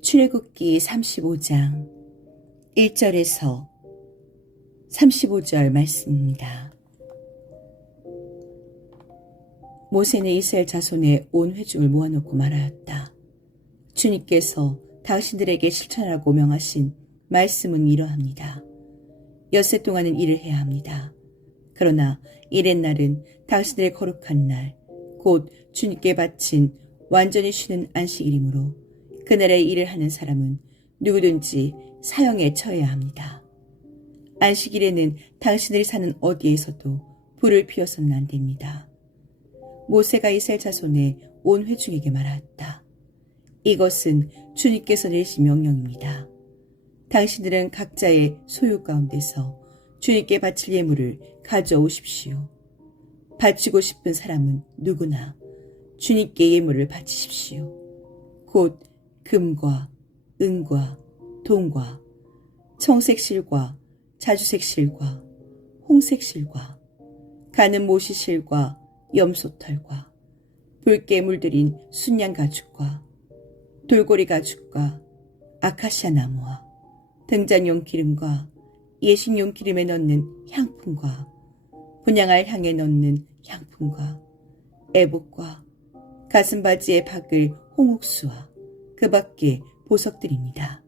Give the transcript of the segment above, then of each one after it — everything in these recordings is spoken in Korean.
출애굽기 35장 1절에서 35절 말씀입니다. 모세는 이스라엘 자손의 온 회중을 모아놓고 말하였다. 주님께서 당신들에게 실천하라고 명하신 말씀은 이러합니다. 엿새 동안은 일을 해야 합니다. 그러나 일의 날은 당신들의 거룩한 날, 곧 주님께 바친 완전히 쉬는 안식일이므로 그날에 일을 하는 사람은 누구든지 사형에 처해야 합니다. 안식일에는 당신들이 사는 어디에서도 불을 피워서는 안 됩니다. 모세가 이스라엘 자손의 온 회중에게 말하였다. 이것은 주님께서 내리신 명령입니다. 당신들은 각자의 소유 가운데서 주님께 바칠 예물을 가져오십시오. 바치고 싶은 사람은 누구나 주님께 예물을 바치십시오. 곧 금과 은과 동과 청색 실과 자주색 실과 홍색 실과 가는 모시 실과 염소털과 붉게 물들인 순양 가죽과 돌고리 가죽과 아카시아 나무와 등잔용 기름과 예식용 기름에 넣는 향품과 분양할 향에 넣는 향품과 애복과 가슴바지에 박을 홍옥수와 그 밖에 보석들입니다.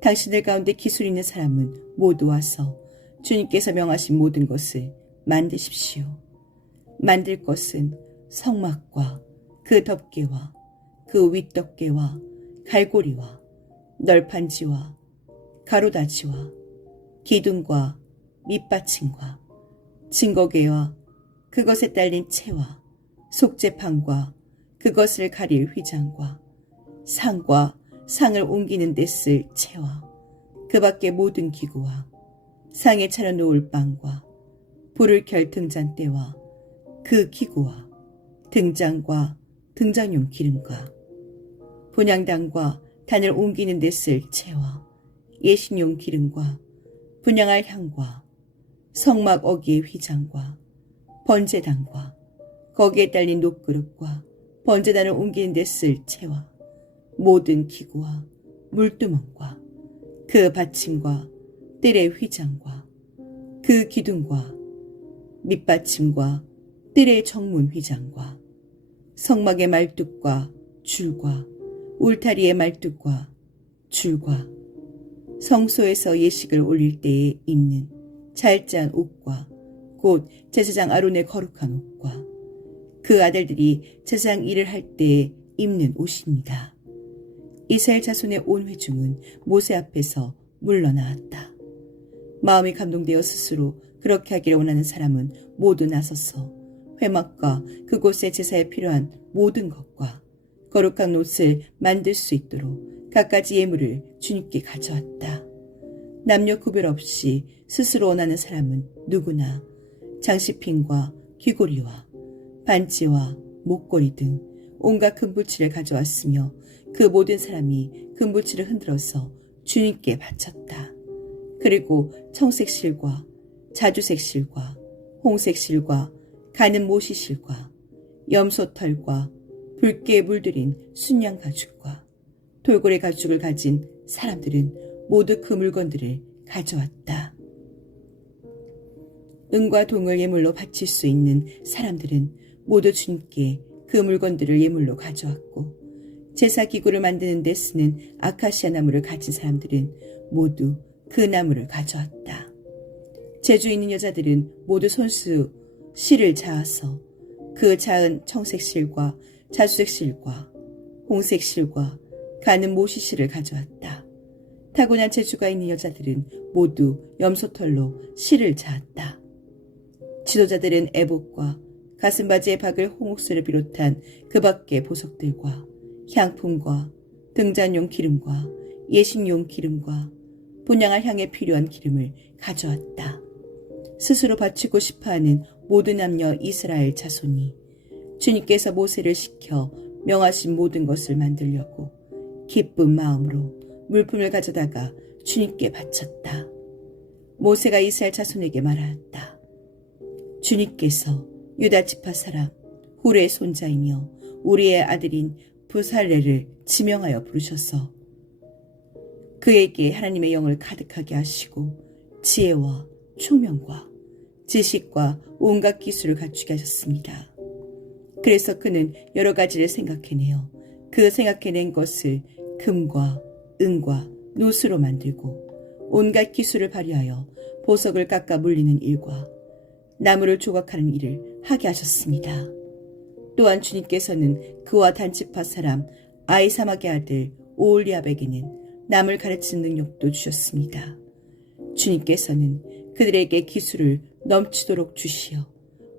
당신들 가운데 기술 있는 사람은 모두 와서 주님께서 명하신 모든 것을 만드십시오. 만들 것은 성막과 그 덮개와 그 윗덮개와 갈고리와 널판지와 가로다지와 기둥과 밑받침과 증거개와 그것에 딸린 채와 속재판과 그것을 가릴 휘장과 상과 상을 옮기는 데 쓸 채와 그 밖의 모든 기구와 상에 차려놓을 빵과 불을 켤 등잔대와 그 기구와 등장과 등장용 기름과 분양단과 단을 옮기는 데 쓸 채와 예신용 기름과 분양할 향과 성막 어기의 휘장과 번제단과 거기에 딸린 녹그릇과 번제단을 옮기는 데 쓸 채와 모든 기구와 물두멍과 그 받침과 뜰의 휘장과 그 기둥과 밑받침과 뜰의 정문 휘장과 성막의 말뚝과 줄과 울타리의 말뚝과 줄과 성소에서 예식을 올릴 때에 입는 잘짠 옷과 곧 제사장 아론의 거룩한 옷과 그 아들들이 제사장 일을 할 때에 입는 옷입니다. 이스라엘 자손의 온 회중은 모세 앞에서 물러나왔다. 마음이 감동되어 스스로 그렇게 하기를 원하는 사람은 모두 나서서 회막과 그곳의 제사에 필요한 모든 것과 거룩한 옷을 만들 수 있도록 갖가지 예물을 주님께 가져왔다. 남녀 구별 없이 스스로 원하는 사람은 누구나 장식品과 귀고리와 반지와 목걸이 등 온갖 금불치를 가져왔으며 그 모든 사람이 금불치를 흔들어서 주님께 바쳤다. 그리고 청색 실과 자주색 실과 홍색 실과 가는 모시 실과 염소털과 붉게 물들인 순양 가죽과 돌고래 가죽을 가진 사람들은 모두 그 물건들을 가져왔다. 은과 동을 예물로 바칠 수 있는 사람들은 모두 주님께 그 물건들을 예물로 가져왔고 제사 기구를 만드는 데 쓰는 아카시아 나무를 가진 사람들은 모두 그 나무를 가져왔다. 제주 있는 여자들은 모두 손수 실을 자아서 그 자은 청색 실과 자주색 실과 홍색 실과 가는 모시 실을 가져왔다. 타고난 재주가 있는 여자들은 모두 염소털로 실을 자았다. 지도자들은 애복과 가슴바지에 박을 홍옥수를 비롯한 그 밖의 보석들과 향품과 등잔용 기름과 예식용 기름과 분양할 향에 필요한 기름을 가져왔다. 스스로 바치고 싶어하는 모든 남녀 이스라엘 자손이 주님께서 모세를 시켜 명하신 모든 것을 만들려고 기쁜 마음으로 물품을 가져다가 주님께 바쳤다. 모세가 이스라엘 자손에게 말하였다. 주님께서 유다 지파 사람 후레의 손자이며 우리의 아들인 부살레를 지명하여 부르셔서 그에게 하나님의 영을 가득하게 하시고 지혜와 총명과 지식과 온갖 기술을 갖추게 하셨습니다. 그래서 그는 여러 가지를 생각해내어 그 생각해낸 것을 금과 은과 노수로 만들고 온갖 기술을 발휘하여 보석을 깎아 물리는 일과 나무를 조각하는 일을 하게 하셨습니다. 또한 주님께서는 그와 단지파 사람 아이사막의 아들 오올리압에게는 남을 가르치는 능력도 주셨습니다. 주님께서는 그들에게 기술을 넘치도록 주시어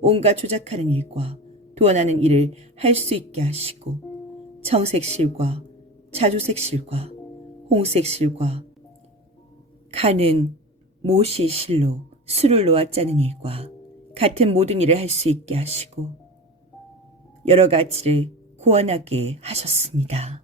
온갖 조작하는 일과 도원하는 일을 할 수 있게 하시고 청색실과 자주색실과 홍색실과 가는 모시실로 술을 놓아 짜는 일과 같은 모든 일을 할 수 있게 하시고 여러 가지를 고안하게 하셨습니다.